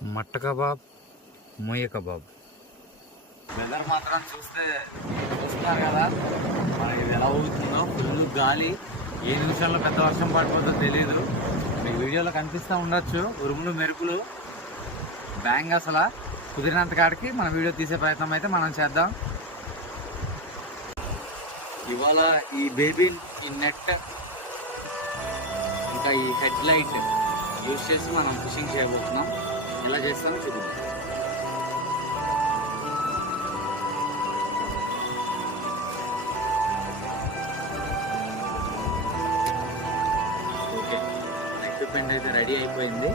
మట్ట kebab, మొయ్య kebab. Weather మాత్రం చూస్తున్నారు కదా మనకి ఇది ఎలా అవుతుందో. ఫుల్ గాలి, ఏ నిమిషాల్లో పెద్ద వర్షం పడిపోతుందో తెలీదు. మీకు వీడియోలో కనిపిస్తూ ఉండొచ్చు ఉరుములు మెరుపులు. బ్యాంగ్ అసలు కుదిరినంత కాడికి మన వీడియో తీసే ప్రయత్నం అయితే మనం చేద్దాం. ఇవాళ ఈ బేబీ, ఈ నెట్, ఇంకా ఈ హెడ్ లైట్ యూజ్ చేసి మనం ఫిషింగ్ చేయబోతున్నాం. ఎలా చేస్తామో చూద్దాం. ఓకే, ఎక్విప్మెంట్ అయితే రెడీ అయిపోయింది.